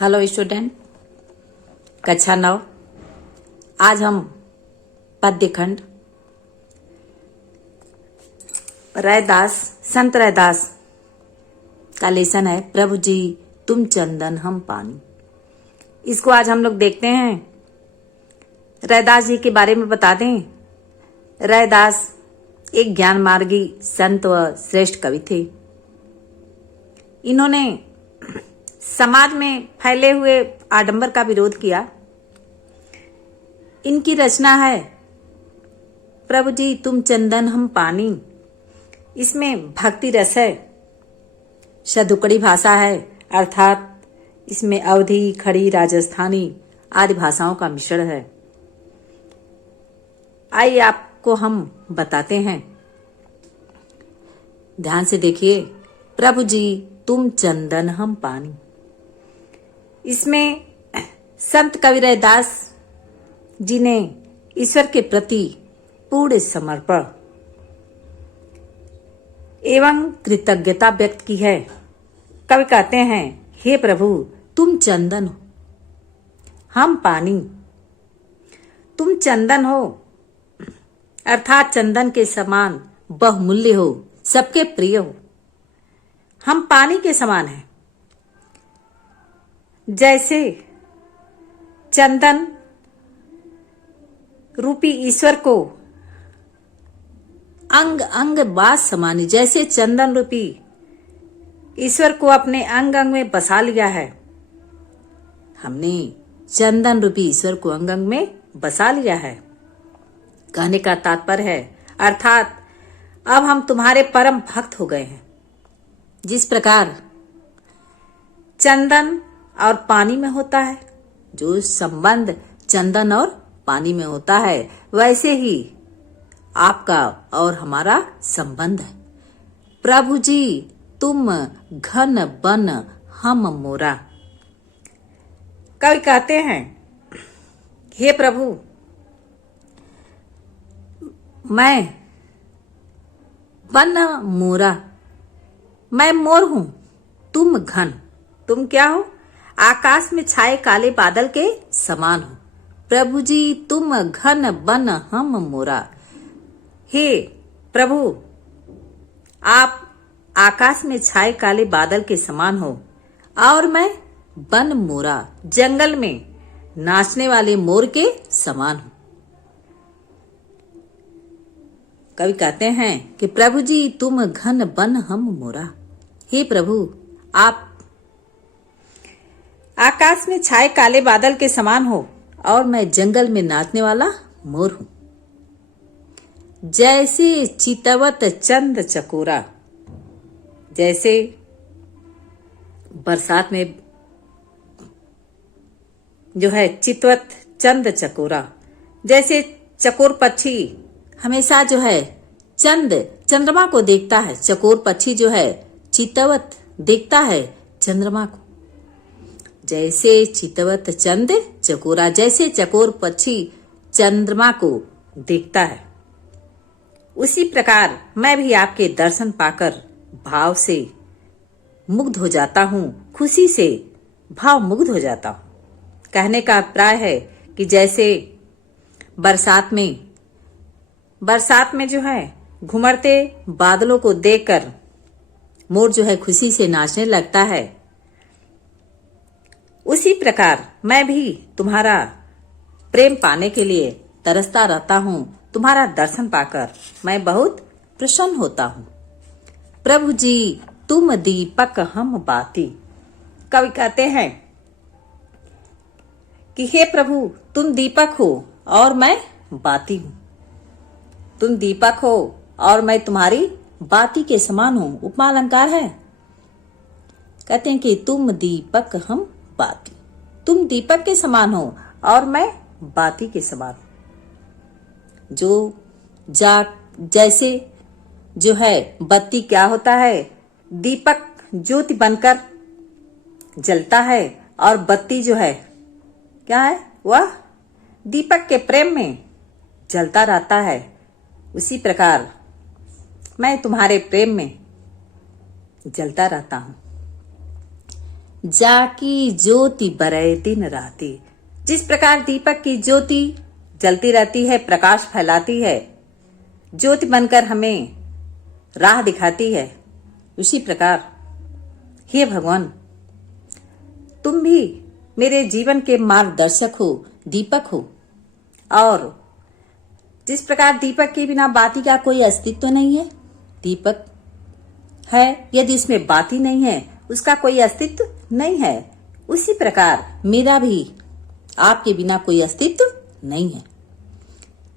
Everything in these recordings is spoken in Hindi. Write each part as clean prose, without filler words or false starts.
हेलो स्टूडेंट, कक्षा 9। आज हम पद्य खंड रैदास, संत रैदास का लेसन है प्रभु जी तुम चंदन हम पानी। इसको आज हम लोग देखते हैं। रैदास जी के बारे में बता दें। रैदास एक ज्ञान मार्गी संत व श्रेष्ठ कवि थे। इन्होंने समाज में फैले हुए आडंबर का विरोध किया। इनकी रचना है प्रभु जी तुम चंदन हम पानी। इसमें भक्ति रस है, शतुकड़ी भाषा है, अर्थात इसमें अवधी, खड़ी, राजस्थानी आदि भाषाओं का मिश्रण है। आइए आपको हम बताते हैं, ध्यान से देखिए। प्रभु जी तुम चंदन हम पानी। इसमें संत कवि रैदास जी ने ईश्वर के प्रति पूर्ण समर्पण एवं कृतज्ञता व्यक्त की है। कवि कहते हैं, हे प्रभु तुम चंदन हो, हम पानी। तुम चंदन हो अर्थात चंदन के समान बहुमूल्य हो, सबके प्रिय हो। हम पानी के समान हैं। जैसे चंदन रूपी ईश्वर को अंग अंग बास समानी, जैसे चंदन रूपी ईश्वर को अपने अंग अंग में बसा लिया है। हमने चंदन रूपी ईश्वर को अंग अंग में बसा लिया है। कहने का तात्पर्य है, अर्थात अब हम तुम्हारे परम भक्त हो गए हैं। जिस प्रकार चंदन और पानी में होता है, जो संबंध चंदन और पानी में होता है, वैसे ही आपका और हमारा संबंध है। प्रभु जी तुम घन बन हम मोरा। कवि कहते हैं, हे प्रभु मैं बन मोरा, मैं मोर हूं, तुम घन। तुम क्या हो? आकाश में छाए काले बादल के समान हो। प्रभु जी तुम घन बन हम मोरा। हे प्रभु आप आकाश में छाए काले बादल के समान हो और मैं बन मोरा, जंगल में नाचने वाले मोर के समान हूं। कवि कहते हैं कि प्रभु जी तुम घन बन हम मोरा। हे प्रभु आप आकाश में छाए काले बादल के समान हो और मैं जंगल में नाचने वाला मोर हूं। जैसे चितवत चंद चकोरा, जैसे बरसात में जो है चितवत चंद चकोरा, जैसे चकोर पक्षी हमेशा जो है चंद्रमा को देखता है। चकोर पक्षी जो है चितवत देखता है चंद्रमा को। जैसे चितवत चंद चकोरा, जैसे चकोर पक्षी चंद्रमा को देखता है, उसी प्रकार मैं भी आपके दर्शन पाकर भाव से मुग्ध हो जाता हूँ, खुशी से भाव मुग्ध हो जाता हूँ। कहने का अभिप्राय है कि जैसे बरसात में जो है घुमड़ते बादलों को देखकर मोर जो है खुशी से नाचने लगता है, उसी प्रकार मैं भी तुम्हारा प्रेम पाने के लिए तरसता रहता हूँ। तुम्हारा दर्शन पाकर मैं बहुत प्रसन्न होता हूँ। प्रभु जी तुम दीपक हम बाती। कवि कहते हैं कि हे प्रभु तुम दीपक हो और मैं बाती हूँ। तुम दीपक हो और मैं तुम्हारी बाती के समान हूँ। उपमा अलंकार है। कहते हैं कि तुम दीपक हम बाती। तुम दीपक के समान हो और मैं बाती के समान हूं। जैसे जो है बत्ती क्या होता है, दीपक ज्योति बनकर जलता है और बत्ती जो है क्या है, वह दीपक के प्रेम में जलता रहता है। उसी प्रकार मैं तुम्हारे प्रेम में जलता रहता हूं। जाकी ज्योति बरए दिन राती। जिस प्रकार दीपक की ज्योति जलती रहती है, प्रकाश फैलाती है, ज्योति बनकर हमें राह दिखाती है, उसी प्रकार हे भगवान, तुम भी मेरे जीवन के मार्गदर्शक हो, दीपक हो। और जिस प्रकार दीपक के बिना बाती का कोई अस्तित्व नहीं है, दीपक है, यदि उसमें बाती नहीं है उसका कोई अस्तित्व नहीं है, उसी प्रकार मेरा भी आपके बिना कोई अस्तित्व नहीं है।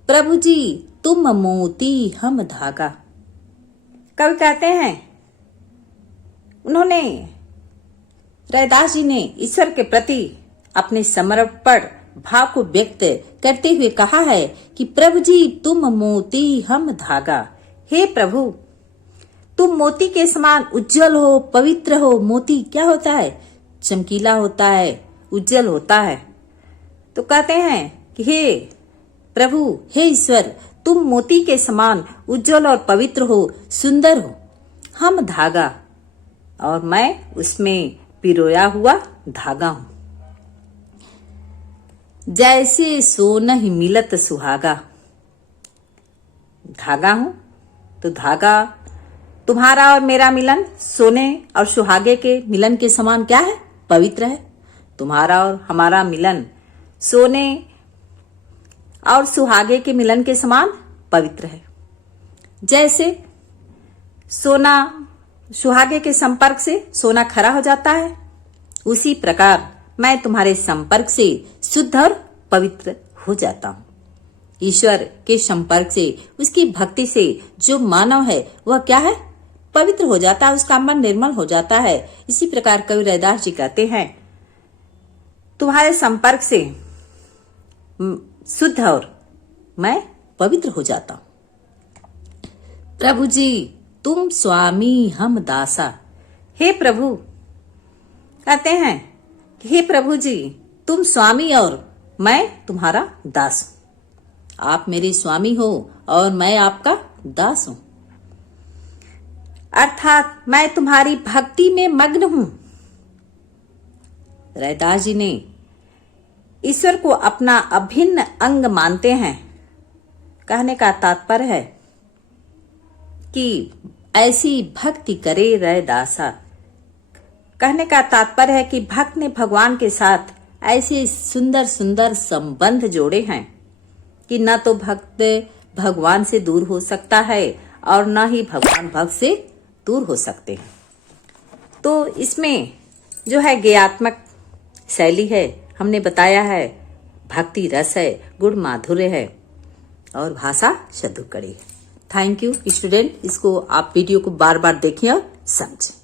प्रभु जी तुम मोती हम धागा। कवि कहते हैं, उन्होंने रैदास जी ने ईश्वर के प्रति अपने समर्पण भाव को व्यक्त करते हुए कहा है कि प्रभु जी तुम मोती हम धागा। हे प्रभु, तुम मोती के समान उज्जवल हो, पवित्र हो। मोती क्या होता है? चमकीला होता है, उज्जवल होता है। तो कहते हैं कि हे प्रभु, हे ईश्वर, तुम मोती के समान उज्जवल और पवित्र हो, सुंदर हो। हम धागा और मैं उसमें पिरोया हुआ धागा हूं। जैसे सोनहि मिलत सुहागा। धागा हूं तो धागा, तुम्हारा और मेरा मिलन सोने और सुहागे के मिलन के समान क्या है? पवित्र है। तुम्हारा और हमारा मिलन सोने और सुहागे के मिलन के समान पवित्र है। जैसे सोना सुहागे के संपर्क से सोना खरा हो जाता है, उसी प्रकार मैं तुम्हारे संपर्क से शुद्ध और पवित्र हो जाता हूं। ईश्वर के संपर्क से, उसकी भक्ति से जो मानव है वह क्या है? पवित्र हो जाता है, उसका मन निर्मल हो जाता है। इसी प्रकार कवि रैदास जी कहते हैं, तुम्हारे संपर्क से शुद्ध और मैं पवित्र हो जाता हूं। प्रभु जी तुम स्वामी हम दासा। हे प्रभु, कहते हैं कि हे प्रभु जी, तुम स्वामी और मैं तुम्हारा दास हूं। आप मेरे स्वामी हो और मैं आपका दास हूं। अर्थात मैं तुम्हारी भक्ति में मग्न हूं। रैदास जी ने ईश्वर को अपना अभिन्न अंग मानते हैं। कहने का तात्पर्य है कि ऐसी भक्ति करे रैदासा। कहने का तात्पर्य है कि भक्त ने भगवान के साथ ऐसे सुंदर सुंदर संबंध जोड़े हैं कि न तो भक्त भगवान से दूर हो सकता है और न ही भगवान भक्त से दूर हो सकते हैं। तो इसमें जो है गेयात्मक शैली है, हमने बताया है, भक्ति रस है, गुण माधुर्य है और भाषा शतुकड़ी है। Thank you student. इसको आप वीडियो को बार बार देखें और समझें।